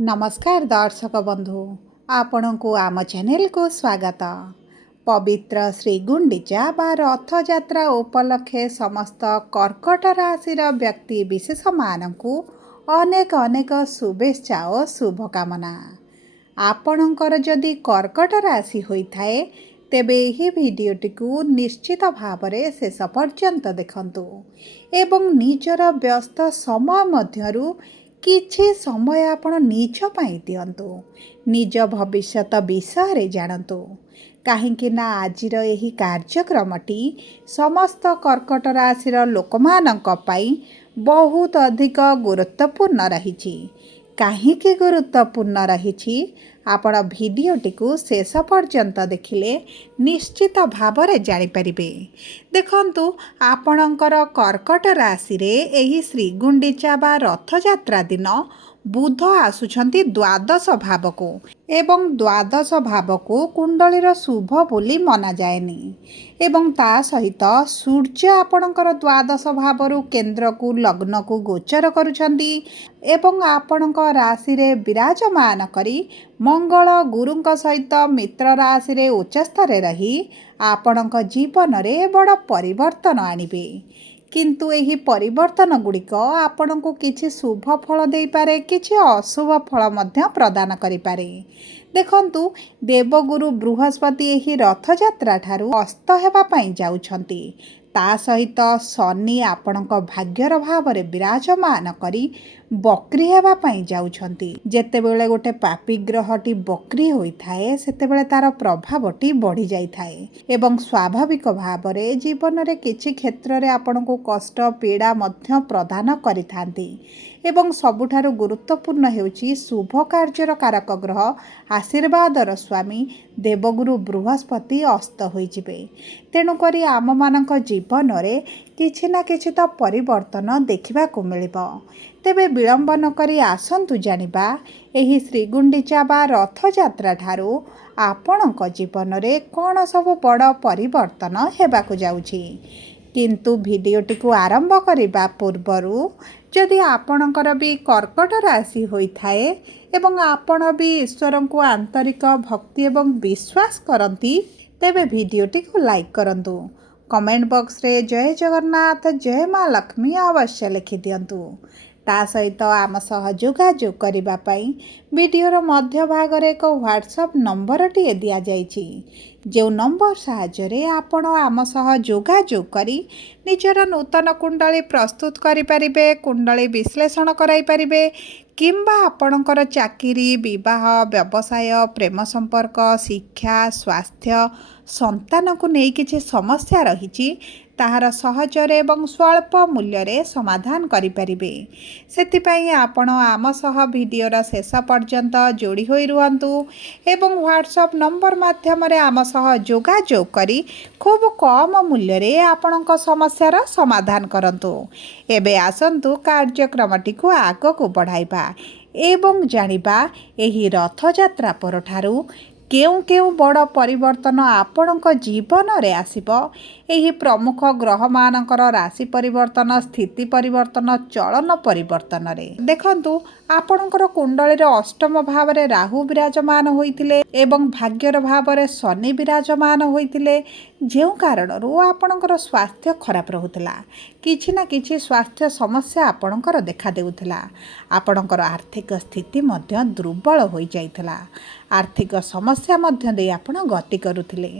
नमस्कार दर्शक बंधु आपण को आम चैनल को स्वागत। पवित्र श्री गुंडीचा बा रथयात्रा उपलक्षे समस्त कर्कट राशि व्यक्ति विशेष मानू अनेक अनेक शुभेच्छा और शुभकामना। आपणकर जदि कर्कट राशि होता है तेबे यही भिडटी को निश्चित भाव में शेष पर्यंत देखंतु एवं निजर व्यस्त समय मध्यरु किछि समय आपण निज पाई दियंतु, निज भविष्यत विषय जानतु कहीं ना आजिर यही कार्यक्रमटी समस्त कर्कट राशि लोकमानंक पाई बहुत अधिक गुरुत्वपूर्ण रही। कहीं गुरुत्वपूर्ण रही आपण भिडटी को शेष पर्यंत देखिले निश्चित भाव में जापर। देखंतु आपणकर कर्कट राशि रे एही श्री गुंडीचा बा रथयात्रा दिन बुध आसुछंती द्वादश भाव को एवं द्वादश भाव को कुंडलीर शुभ बोली मना जाएनी एवं ता सहित सूर्य आपणकर द्वादश भावरु केन्द्र को लग्न को गोचर करुछंती एवं आपणक राशि रे विराजमान करी मंगल गुरुंक सहित मित्र राशि रे उच्च स्तर रही आपणक जीवन रे बड़ परिवर्तन आनिबे। किंतु यही परिवर्तन गुड़िक आपण को किछि शुभ फल दे पारे, किछि अशुभ फल मध्य प्रदान करि पारे। देखंतु देवगुरु बृहस्पति यही रथयात्रा ठारू अस्त हेबा पई जाउछंती, ता सहित शनि आपणक भाग्यर भाव रे विराजमान करी बक्री हेबा पई जाउछंती। जेतेबेले गोटे पापी ग्रहटी बक्री होइथाए सेतेबेले तार प्रभावटी बढ़ी जाइथाए एवं स्वाभाविक भाव रे जीवन रे किछि क्षेत्र रे आपणको कष्ट पीड़ा मध्य प्रदान करिथांती एवं सबुठारु गुरुत्वपूर्ण हेउची शुभ कार्यर कारक ग्रह आशीर्वादर स्वामी देवगुरु बृहस्पति अस्त होइजिबे। तेणु करी आम मानक जीवन रे किछि ना किछि तो परिवर्तन देखिबा को मिलिबो। तेबे विलंब न करी आसंतु जानिबा एही श्री गुंडीचा बा रथयात्रा ठारू आपणक जीवन रे कौन सब बड़ परिवर्तन हेबाकु जाउछि। किंतु भिडियोटी को आरंभ करिबा पूर्वरु जदि आपणकर भी कर्कट राशि होइथाए एवं आपण भी ईश्वर को आंतरिक भक्ति एवं विश्वास करती तेबे भिडियोटी को लाइक करंतु, कमेंट बॉक्स रे जय जगन्नाथ जय माँ लक्ष्मी अवश्य लिखि दियंतु। ता सहित आम सह जोगाजोग करिबा पई वीडियोर मध्य भाग रे एक व्हाट्सएप नंबर टी दिया जाइछि, जो नंबर साहाय्य आपण आम सह जोगाजोग करी निजर नूतन कुंडली प्रस्तुत करि परिबे, कुंडली विश्लेषण कराई परिबे किंबा आपणकर चाकरी विवाह व्यवसाय प्रेम संपर्क शिक्षा स्वास्थ्य संतान को नहीं किछि समस्या रही ताहार सहजरे एवं स्वल्प मूल्य रे समाधान करि परिबे। सेतिपई आपण आम सह वीडियोर शेष पर्यंत जोड़ी होई रुहंतु एवं व्हाट्सएप नंबर माध्यम रे आम सह जोगाजोग करी खूब कम मूल्य रे आपणक समस्यार समाधान करंतु। एबे आसंतु कार्यक्रमटी को आग को बढ़ाइबा एवं जानिबा एही रथयात्रा परठारू केउ केउ बड़ परिवर्तन आपणक जीवन रे आसिबो। एही प्रमुख ग्रह मानकर राशि परिवर्तन स्थिति परिवर्तन चलन परिवर्तन रे देखंतु आपणकर कुंडली रे अष्टम भाव रे राहु विराजमान होइतिले एवं भाग्यर भाव रे शनि विराजमान होइतिले, जेउ कारणरू आपणकर स्वास्थ्य खराब रहुतला, किछि ना किछि स्वास्थ्य समस्या आपणकर देखा देउथला, आपणकर आर्थिक स्थिति मध्य दुर्बल होई जाइतला, आर्थिक समस्या मध्य दे आपण गति करुथिले,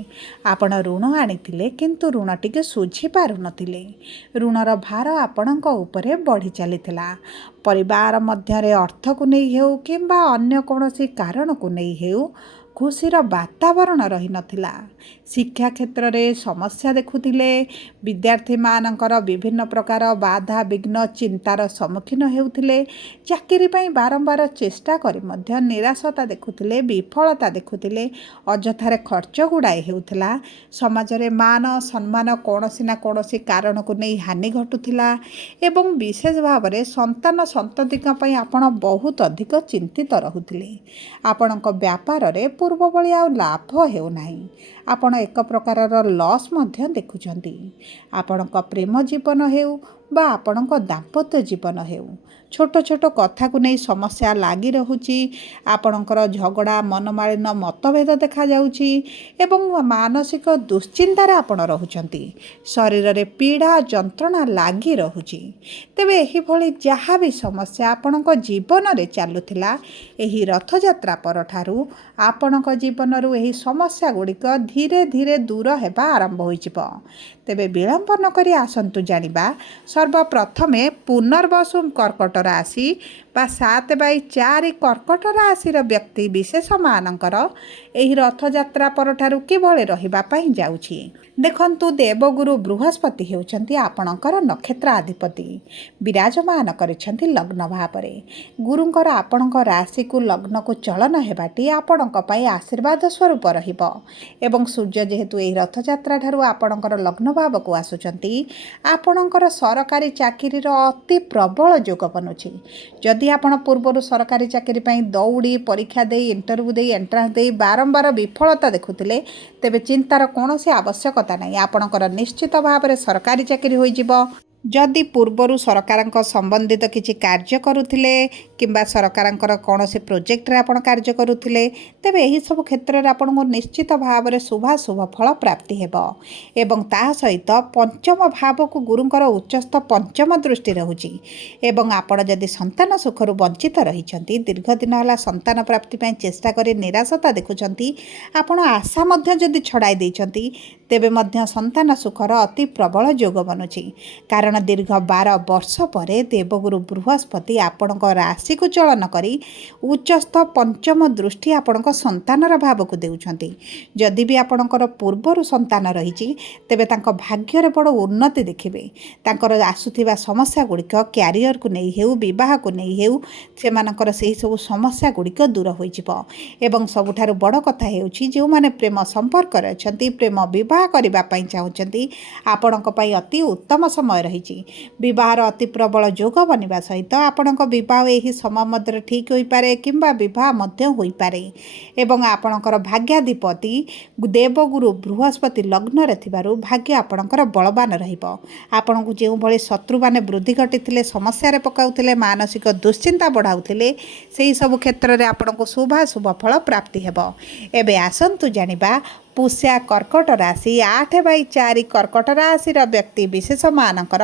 आपण ऋण आनिथिले किंतु ऋण टिके सुझी पारु नथिले, ऋणर भार आपणक उपरे बढ़ी चलीथिला, परिवार मध्य रे अर्थ को नहीं हेउ किंबा अन्य कोनोसी कारण को नहीं हेउ खुशीर वातावरण रही नथिला, शिक्षा क्षेत्र रे समस्या देखुथिले, विद्यार्थी मानकर विभिन्न प्रकार बाधा विघ्न चिंतार सम्मुखीन हेउथिले, चाकरी पई बारंबार चेष्टा करी मध्य निराशता देखुथिले, विफलता देखुथिले, अजथारे खर्च गुड़ाए हेउथिला, समाज रे मान सम्मान कोनोसी ना कोनोसी कारण को नहीं हानि घटुथिला एवं विशेष भाव रे संतान संततिक पई आपण बहुत अधिक चिंतित रहुथिले, आपणक व्यापार रे पूर्व भली आ लाभ हेउ नाही, आपण एक प्रकारर लॉस मध्य देखुछंती, आपणक प्रेम जीवन हेउ ବା ଆପଣଙ୍କ ଦାମ୍ପତ୍ୟ ଜୀବନ ହେଉ, ଛୋଟ ଛୋଟ କଥାକୁ ନେଇ ସମସ୍ୟା ଲାଗି ରହୁଛି, ଆପଣଙ୍କର ଝଗଡ଼ା ମନମାଳିନ ମତଭେଦ ଦେଖାଯାଉଛି ଏବଂ ମାନସିକ ଦୁଶ୍ଚିନ୍ତାରେ ଆପଣ ରହୁଛନ୍ତି, ଶରୀରରେ ପୀଡ଼ା ଯନ୍ତ୍ରଣା ଲାଗି ରହୁଛି, ତେବେ ଏହିଭଳି ଯାହା ବି ସମସ୍ୟା ଆପଣଙ୍କ ଜୀବନରେ ଚାଲୁଥିଲା, ଏହି ରଥଯାତ୍ରା ପରଠାରୁ ଆପଣଙ୍କ ଜୀବନରୁ ଏହି ସମସ୍ୟା ଗୁଡ଼ିକ ଧୀରେ ଧୀରେ ଦୂର ହେବା ଆରମ୍ଭ ହୋଇଯିବ। ତେବେ ବିଳମ୍ବ ନ କରି ଆସନ୍ତୁ ଜାଣିବା ସର୍ବପ୍ରଥମେ ପୁନର୍ବସୁ କର୍କଟ ରାଶି ବା 7/4 କର୍କଟ ରାଶିର ବ୍ୟକ୍ତି ବିଶେଷମାନଙ୍କର ଏହି ରଥଯାତ୍ରା ପରଠାରୁ କିଭଳି ରହିବା ପାଇଁ ଯାଉଛି। ଦେଖନ୍ତୁ, ଦେବଗୁରୁ ବୃହସ୍ପତି ହେଉଛନ୍ତି ଆପଣଙ୍କର ନକ୍ଷତ୍ର ଅଧିପତି, ବିରାଜମାନ କରିଛନ୍ତି ଲଗ୍ନ ଭାବରେ। ଗୁରୁଙ୍କର ଆପଣଙ୍କ ରାଶିକୁ ଲଗ୍ନକୁ ଚଳନ ହେବାଟି ଆପଣଙ୍କ ପାଇଁ ଆଶୀର୍ବାଦ ସ୍ୱରୂପ ରହିବ ଏବଂ ସୂର୍ଯ୍ୟ ଯେହେତୁ ଏହି ରଥଯାତ୍ରା ଠାରୁ ଆପଣଙ୍କର ଲଗ୍ନ ଭାବକୁ ଆସୁଛନ୍ତି, ଆପଣଙ୍କର ସରକାରୀ ଚାକିରିର ଅତି ପ୍ରବଳ ଯୋଗ ବନୁଛି। ଯଦି ଆପଣ ପୂର୍ବରୁ ସରକାରୀ ଚାକିରି ପାଇଁ ଦୌଡ଼ି ପରୀକ୍ଷା ଦେଇ ଇଣ୍ଟରଭ୍ୟୁ ଦେଇ ଏଣ୍ଟ୍ରାନ୍ସ ଦେଇ ବାରମ୍ବାର ବିଫଳତା ଦେଖୁଥିଲେ, ତେବେ ଚିନ୍ତାର କୌଣସି ଆବଶ୍ୟକତା ନାହିଁ, ଆପଣଙ୍କର ନିଶ୍ଚିତ ଭାବରେ ସରକାରୀ ଚାକିରି ହୋଇଯିବ। ଯଦି ପୂର୍ବରୁ ସରକାରଙ୍କ ସମ୍ବନ୍ଧିତ କିଛି କାର୍ଯ୍ୟ କରୁଥିଲେ କିମ୍ବା ସରକାରଙ୍କର କୌଣସି ପ୍ରୋଜେକ୍ଟରେ ଆପଣ କାର୍ଯ୍ୟ କରୁଥିଲେ, ତେବେ ଏହିସବୁ କ୍ଷେତ୍ରରେ ଆପଣଙ୍କୁ ନିଶ୍ଚିତ ଭାବରେ ଶୁଭ ଫଳ ପ୍ରାପ୍ତି ହେବ ଏବଂ ତାହା ସହିତ ପଞ୍ଚମ ଭାବକୁ ଗୁରୁଙ୍କର ଉଚ୍ଚସ୍ଥ ପଞ୍ଚମ ଦୃଷ୍ଟି ରହୁଛି ଏବଂ ଆପଣ ଯଦି ସନ୍ତାନ ସୁଖରୁ ବଞ୍ଚିତ ରହିଛନ୍ତି, ଦୀର୍ଘ ଦିନ ହେଲା ସନ୍ତାନ ପ୍ରାପ୍ତି ପାଇଁ ଚେଷ୍ଟା କରି ନିରାଶତା ଦେଖୁଛନ୍ତି, ଆପଣ ଆଶା ମଧ୍ୟ ଯଦି ଛଡ଼ାଇ ଦେଇଛନ୍ତି, ତେବେ ମଧ୍ୟ ସନ୍ତାନ ସୁଖର ଅତି ପ୍ରବଳ ଯୋଗ ବନୁଛି। କାରଣ ଦୀର୍ଘ 12 ବର୍ଷ ପରେ ଦେବଗୁରୁ ବୃହସ୍ପତି ଆପଣଙ୍କ ରାଶିକୁ ଚଳନ କରି ଉଚ୍ଚସ୍ଥ ପଞ୍ଚମ ଦୃଷ୍ଟି ଆପଣଙ୍କ ସନ୍ତାନର ଭାବକୁ ଦେଉଛନ୍ତି। ଯଦି ବି ଆପଣଙ୍କର ପୂର୍ବରୁ ସନ୍ତାନ ରହିଛି, ତେବେ ତାଙ୍କ ଭାଗ୍ୟରେ ବଡ଼ ଉନ୍ନତି ଦେଖିବେ। ତାଙ୍କର ଆସୁଥିବା ସମସ୍ୟା ଗୁଡ଼ିକ କ୍ୟାରିୟରକୁ ନେଇ ହେଉ, ବିବାହକୁ ନେଇ ହେଉ, ସେମାନଙ୍କର ସେହିସବୁ ସମସ୍ୟା ଗୁଡ଼ିକ ଦୂର ହୋଇଯିବ ଏବଂ ସବୁଠାରୁ ବଡ଼ କଥା ହେଉଛି, ଯେଉଁମାନେ ପ୍ରେମ ସମ୍ପର୍କରେ ଅଛନ୍ତି, ପ୍ରେମ ବିବାହ କରିବା ପାଇଁ ଚାହୁଁଛନ୍ତି, ଆପଣଙ୍କ ପାଇଁ ଅତି ଉତ୍ତମ ସମୟ ରହିଛି। ବିବାହର ଅତି ପ୍ରବଳ ଯୋଗ ବନିବା ସହିତ ଆପଣଙ୍କ ବିବାହ ଏହି ସମୟ ମଧ୍ୟରେ ଠିକ୍ ହୋଇପାରେ କିମ୍ବା ବିବାହ ମଧ୍ୟ ହୋଇପାରେ ଏବଂ ଆପଣଙ୍କର ଭାଗ୍ୟାଧିପତି ଦେବଗୁରୁ ବୃହସ୍ପତି ଲଗ୍ନରେ ଥିବାରୁ ଭାଗ୍ୟ ଆପଣଙ୍କର ବଳବାନ ରହିବ। ଆପଣଙ୍କୁ ଯେଉଁଭଳି ଶତ୍ରୁମାନେ ବୃଦ୍ଧି ଘଟିଥିଲେ, ସମସ୍ୟାରେ ପକାଉଥିଲେ, ମାନସିକ ଦୁଶ୍ଚିନ୍ତା ବଢ଼ାଉଥିଲେ, ସେହି ସବୁ କ୍ଷେତ୍ରରେ ଆପଣଙ୍କୁ ଶୁଭ ଫଳ ପ୍ରାପ୍ତି ହେବ। ଏବେ ଆସନ୍ତୁ ଜାଣିବା ପୁଷ୍ୟା କର୍କଟ ରାଶି 8/4 କର୍କଟ ରାଶିର ବ୍ୟକ୍ତି ବିଶେଷମାନଙ୍କର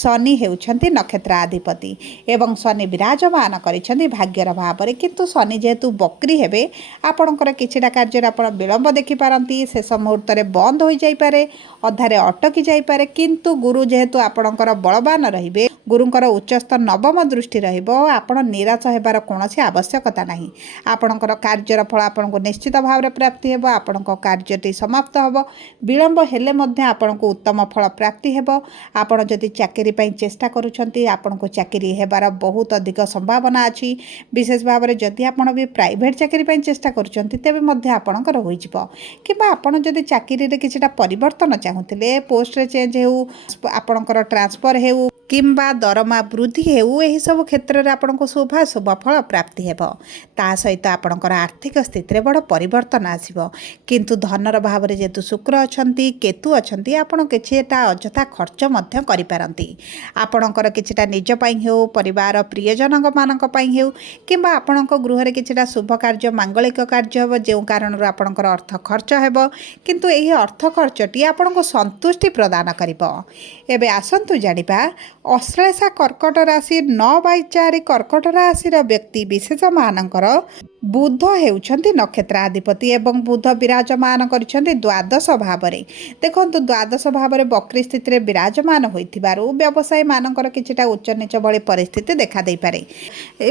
ଶନି ହେଉଛନ୍ତି ନକ୍ଷତ୍ର ଅଧିପତି ଏବଂ ଶନି ବିରାଜମାନ କରିଛନ୍ତି ଭାଗ୍ୟର ଭାବରେ। କିନ୍ତୁ ଶନି ଯେହେତୁ ବକ୍ରି ହେବେ, ଆପଣଙ୍କର କିଛିଟା କାର୍ଯ୍ୟରେ ଆପଣ ବିଳମ୍ବ ଦେଖିପାରନ୍ତି, ଶେଷ ମୁହୂର୍ତ୍ତରେ ବନ୍ଦ ହୋଇଯାଇପାରେ, ଅଧାରେ ଅଟକି ଯାଇପାରେ। କିନ୍ତୁ ଗୁରୁ ଯେହେତୁ ଆପଣଙ୍କର ବଳବାନ ରହିବେ, ଗୁରୁଙ୍କର ଉଚ୍ଚସ୍ଥ ନବମ ଦୃଷ୍ଟି ରହିବ, ଆପଣ ନିରାଶ ହେବାର କୌଣସି ଆବଶ୍ୟକତା ନାହିଁ। ଆପଣଙ୍କର କାର୍ଯ୍ୟର ଫଳ ଆପଣଙ୍କୁ ନିଶ୍ଚିତ ଭାବରେ ପ୍ରାପ୍ତି ହେବ, ଆପଣଙ୍କ କାର୍ଯ୍ୟଟି ସମାପ୍ତ ହେବ। ବିଳମ୍ବ ହେଲେ ମଧ୍ୟ ଆପଣଙ୍କୁ ଉତ୍ତମ ଫଳ ପ୍ରାପ୍ତି ହେବ। ଆପଣ ଯଦି ଚାକିରି ପାଇଁ ଚେଷ୍ଟା କରୁଛନ୍ତି, ଆପଣଙ୍କୁ ଚାକିରି ହେବାର ବହୁତ ଅଧିକ ସମ୍ଭାବନା ଅଛି। ବିଶେଷ ଭାବରେ ଯଦି ଆପଣ ବି ପ୍ରାଇଭେଟ୍ ଚାକିରି ପାଇଁ ଚେଷ୍ଟା କରୁଛନ୍ତି, ତେବେ ମଧ୍ୟ ଆପଣଙ୍କର ହୋଇଯିବ। କିମ୍ବା ଆପଣ ଯଦି ଚାକିରିରେ କିଛିଟା ପରିବର୍ତ୍ତନ ଚାହୁଁଥିଲେ, ପୋଷ୍ଟରେ ଚେଞ୍ଜ ହେଉ, ଆପଣଙ୍କର ଟ୍ରାନ୍ସଫର ହେଉ କିମ୍ବା ଦରମା ବୃଦ୍ଧି ହେଉ, ଏହିସବୁ କ୍ଷେତ୍ରରେ ଆପଣଙ୍କୁ ଶୁଭ ଫଳ ପ୍ରାପ୍ତି ହେବ। ତା ସହିତ ଆପଣଙ୍କର ଆର୍ଥିକ ସ୍ଥିତିରେ ବଡ଼ ପରିବର୍ତ୍ତନ ଆସିବ। କିନ୍ତୁ ଧନର ଭାବରେ ଯେହେତୁ ଶୁକ୍ର ଅଛନ୍ତି, କେତୁ ଅଛନ୍ତି, ଆପଣ କିଛିଟା ଅଯଥା ଖର୍ଚ୍ଚ ମଧ୍ୟ କରିପାରନ୍ତି। ଆପଣଙ୍କର କିଛିଟା ନିଜ ପାଇଁ ହେଉ, ପରିବାର ପ୍ରିୟଜନମାନଙ୍କ ପାଇଁ ହେଉ କିମ୍ବା ଆପଣଙ୍କ ଗୃହରେ କିଛିଟା ଶୁଭ କାର୍ଯ୍ୟ, ମାଙ୍ଗଳିକ କାର୍ଯ୍ୟ ହେବ, ଯେଉଁ କାରଣରୁ ଆପଣଙ୍କର ଅର୍ଥ ଖର୍ଚ୍ଚ ହେବ। କିନ୍ତୁ ଏହି ଅର୍ଥ ଖର୍ଚ୍ଚଟି ଆପଣଙ୍କୁ ସନ୍ତୁଷ୍ଟି ପ୍ରଦାନ କରିବ। ଏବେ ଆସନ୍ତୁ ଜାଣିବା ଅଶ୍ଳେଷା କର୍କଟ ରାଶି 9/4 କର୍କଟ ରାଶିର ବ୍ୟକ୍ତି ବିଶେଷମାନଙ୍କର ବୁଧ ହେଉଛନ୍ତି ନକ୍ଷତ୍ରାଧିପତି ଏବଂ ବୁଧ ବିରାଜମାନ କରିଛନ୍ତି ଦ୍ୱାଦଶ ଭାବରେ। ଦେଖନ୍ତୁ, ଦ୍ୱାଦଶ ଭାବରେ ବକ୍ରି ସ୍ଥିତିରେ ବିରାଜମାନ ହୋଇଥିବାରୁ ବ୍ୟବସାୟୀମାନଙ୍କର କିଛିଟା ଉଚ୍ଚ ନିଚ ଭଳି ପରିସ୍ଥିତି ଦେଖାଦେଇପାରେ।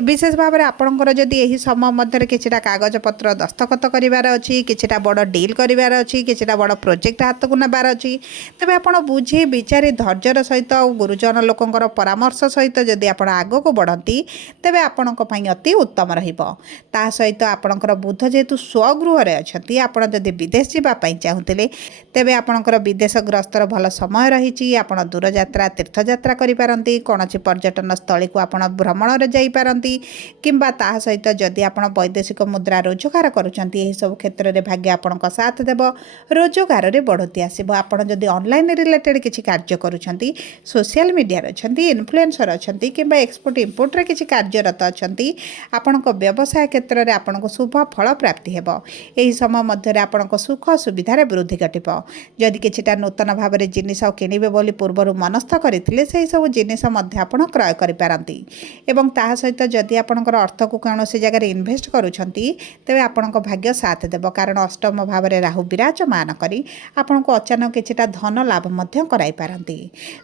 ବିଶେଷ ଭାବରେ ଆପଣଙ୍କର ଯଦି ଏହି ସମୟ ମଧ୍ୟରେ କିଛିଟା କାଗଜପତ୍ର ଦସ୍ତଖତ କରିବାର ଅଛି, କିଛିଟା ବଡ଼ ଡିଲ୍ କରିବାର ଅଛି, କିଛିଟା ବଡ଼ ପ୍ରୋଜେକ୍ଟ ହାତକୁ ନେବାର ଅଛି, ତେବେ ଆପଣ ବୁଝି ବିଚାରି ଧୈର୍ଯ୍ୟର ସହିତ ଆଉ ଗୁରୁଜନ ଲୋକଙ୍କର ପରାମର୍ଶ ସହିତ ଯଦି ଆପଣ ଆଗକୁ ବଢ଼ନ୍ତି, ତେବେ ଆପଣଙ୍କ ପାଇଁ ଅତି ଉତ୍ତମ ରହିବ। ତା ସହିତ ଆପଣଙ୍କର ବୁଧ ଯେହେତୁ ସ୍ୱଗୃହରେ ଅଛନ୍ତି, ଆପଣ ଯଦି ବିଦେଶ ଯିବା ପାଇଁ ଚାହୁଁଥିଲେ, ତେବେ ଆପଣଙ୍କର ବିଦେଶ ଗ୍ରସ୍ତର ଭଲ ସମୟ ରହିଛି। ଆପଣ ଦୂରଯାତ୍ରା ତୀର୍ଥଯାତ୍ରା କରିପାରନ୍ତି, କୌଣସି ପର୍ଯ୍ୟଟନ ସ୍ଥଳୀକୁ ଆପଣ ଭ୍ରମଣରେ ଯାଇପାରନ୍ତି କିମ୍ବା ତାହା ସହିତ ଯଦି ଆପଣ ବୈଦେଶିକ ମୁଦ୍ରା ରୋଜଗାର କରୁଛନ୍ତି, ଏହିସବୁ କ୍ଷେତ୍ରରେ ଭାଗ୍ୟ ଆପଣଙ୍କ ସାଥ ଦେବ, ରୋଜଗାରରେ ବଢ଼ୋତୀ ଆସିବ। ଆପଣ ଯଦି ଅନଲାଇନ୍ ରିଲେଟେଡ଼ କିଛି କାର୍ଯ୍ୟ କରୁଛନ୍ତି, ସୋସିଆଲ ମିଡ଼ିଆର ଅଛନ୍ତି, ଇନଫ୍ଲୁଏନ୍ସର ଅଛନ୍ତି କିମ୍ବା ଏକ୍ସପୋର୍ଟ ଇମ୍ପୋର୍ଟରେ କିଛି କାର୍ଯ୍ୟରତ ଅଛନ୍ତି, ଆପଣଙ୍କ ବ୍ୟବସାୟ କ୍ଷେତ୍ରରେ ଆପଣଙ୍କୁ ଶୁଭ ଫଳ ପ୍ରାପ୍ତି ହେବ। ଏହି ସମୟ ମଧ୍ୟରେ ଆପଣଙ୍କ ସୁଖ ସୁବିଧାରେ ବୃଦ୍ଧି ଘଟିବ। ଯଦି କିଛିଟା ନୂତନ ଭାବରେ ଜିନିଷ କିଣିବେ ବୋଲି ପୂର୍ବରୁ ମନସ୍ଥ କରିଥିଲେ, ସେହିସବୁ ଜିନିଷ ମଧ୍ୟ ଆପଣ କ୍ରୟ କରିପାରନ୍ତି। ଏବଂ ତାହା ସହିତ ଯଦି ଆପଣଙ୍କର ଅର୍ଥକୁ କୌଣସି ଜାଗାରେ ଇନଭେଷ୍ଟ କରୁଛନ୍ତି, ତେବେ ଆପଣଙ୍କ ଭାଗ୍ୟ ସାଥ ଦେବ, କାରଣ ଅଷ୍ଟମ ଭାବରେ ରାହୁ ବିରାଜମାନ କରି ଆପଣଙ୍କୁ ଅଚାନକ କିଛିଟା ଧନ ଲାଭ ମଧ୍ୟ କରାଇପାରନ୍ତି।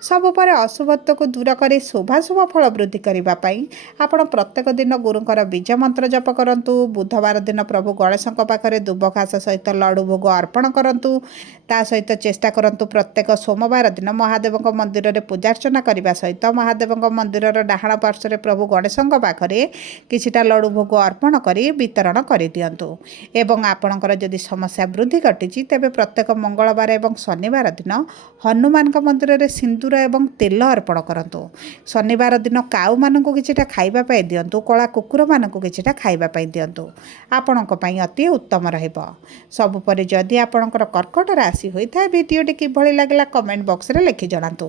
ସବୁ ପରେ ଅଶୁଭତ୍ୱକୁ ଦୂର କରି ଶୁଭାଶୁଭ ଫଳ ବୃଦ୍ଧି କରିବା ପାଇଁ ଆପଣ ପ୍ରତ୍ୟେକ ଦିନ ଗୁରୁଙ୍କର ବୀଜ ମନ୍ତ୍ର ଜପ କରନ୍ତୁ। ବୁଧବାର ଦିନ ପ୍ରଭୁ ଗଣେଶଙ୍କ ପାଖରେ ଦୁବ ଘାସ ସହିତ ଲଡ଼ୁ ଭୋଗ ଅର୍ପଣ କରନ୍ତୁ। ତା ସହିତ ଚେଷ୍ଟା କରନ୍ତୁ ପ୍ରତ୍ୟେକ ସୋମବାର ଦିନ ମହାଦେବଙ୍କ ମନ୍ଦିରରେ ପୂଜାର୍ଚ୍ଚନା କରିବା ସହିତ ମହାଦେବଙ୍କ ମନ୍ଦିରର ଡାହାଣ ପାର୍ଶ୍ୱରେ ପ୍ରଭୁ ଗଣେଶଙ୍କ ପାଖରେ କିଛିଟା ଲଡ଼ୁ ଭୋଗ ଅର୍ପଣ କରି ବିତରଣ କରିଦିଅନ୍ତୁ। ଏବଂ ଆପଣଙ୍କର ଯଦି ସମସ୍ୟା ବୃଦ୍ଧି ଘଟିଛି, ତେବେ ପ୍ରତ୍ୟେକ ମଙ୍ଗଳବାର ଏବଂ ଶନିବାର ଦିନ ହନୁମାନଙ୍କ ମନ୍ଦିରରେ ସିନ୍ଦୁର ଏବଂ ତେଲ ଅର୍ପଣ କରନ୍ତୁ। ଶନିବାର ଦିନ କାଉମାନଙ୍କୁ କିଛିଟା ଖାଇବା ପାଇଁ ଦିଅନ୍ତୁ, କଳା କୁକୁରମାନଙ୍କୁ କିଛିଟା ଖାଇବା ପାଇଁ ଦିଅନ୍ତୁ। ଆପଣଙ୍କ ପାଇଁ ଅତି ଉତ୍ତମ ରହିବ। ସବୁପରେ ଯଦି ଆପଣଙ୍କର କର୍କଟ ରାଶି ହୋଇଥାଏ, ଭିଡ଼ିଓଟି କିଭଳି ଲାଗିଲା କମେଣ୍ଟ ବକ୍ସରେ ଲେଖି ଜଣାନ୍ତୁ।